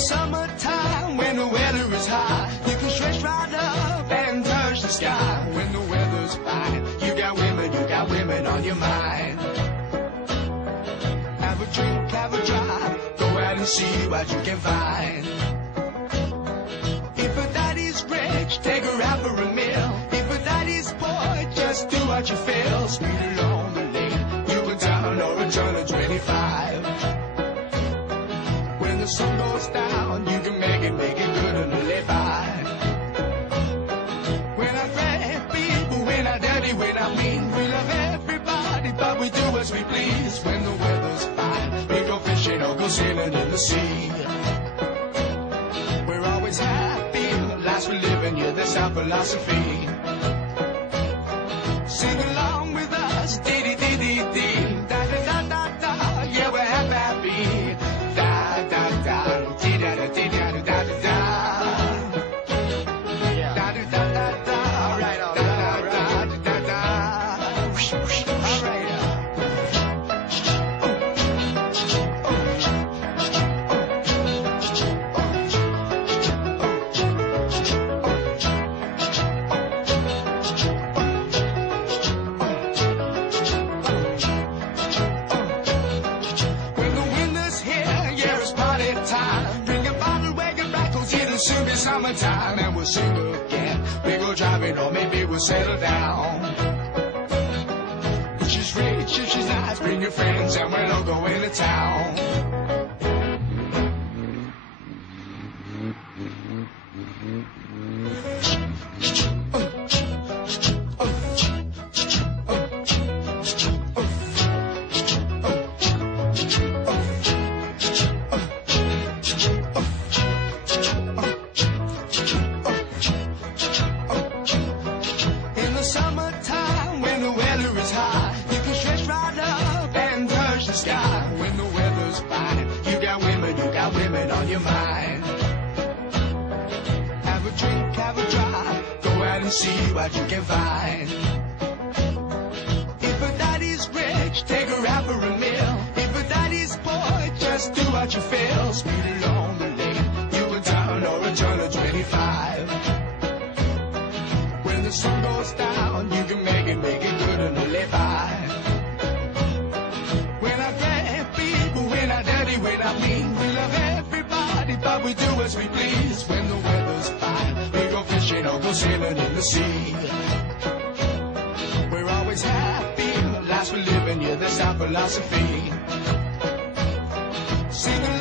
Summertime, when the weather is high, you can stretch right up and touch the sky. When the weather's fine, you got women on your mind. Have a drink, have a drive, go out and see what you can find. If a daddy's rich, take her out for a meal. If a daddy's poor, just do what you feel. Speed along the lane, you go down or a turn of 25. When the sun goes down, you can make it good and live by. We're not bad people, we're not dirty, we're not mean. We love everybody, but we do as we please. When the weather's fine, we go fishing or go sailing in the sea. We're always happy, the lives we live in, yeah, that's our philosophy. Sing along with us, dee-dee-dee-dee-dee, da-da-da-da-da, yeah, we're happy. Soon be summertime and we'll sing again. We go driving or maybe we'll settle down. If she's rich, if she's nice, bring your friends and we'll all go into town. Summertime, when the weather is high, you can stretch right up and touch the sky. When the weather's fine, you got women on your mind. Have a drink, have a drive, go out and see what you can find. If a daddy's rich, take her out for a meal. If a daddy's poor, just do what you feel. Speed along the lane, you go down or a turn of 25. When the sun goes down, you can make it good and live by. We're not bad people, we're not dirty, we're not mean. We love everybody, but we do as we please. When the weather's fine, we go fishing or go sailing in the sea. We're always happy, the lives we live in, yeah, that's our philosophy. Sing along.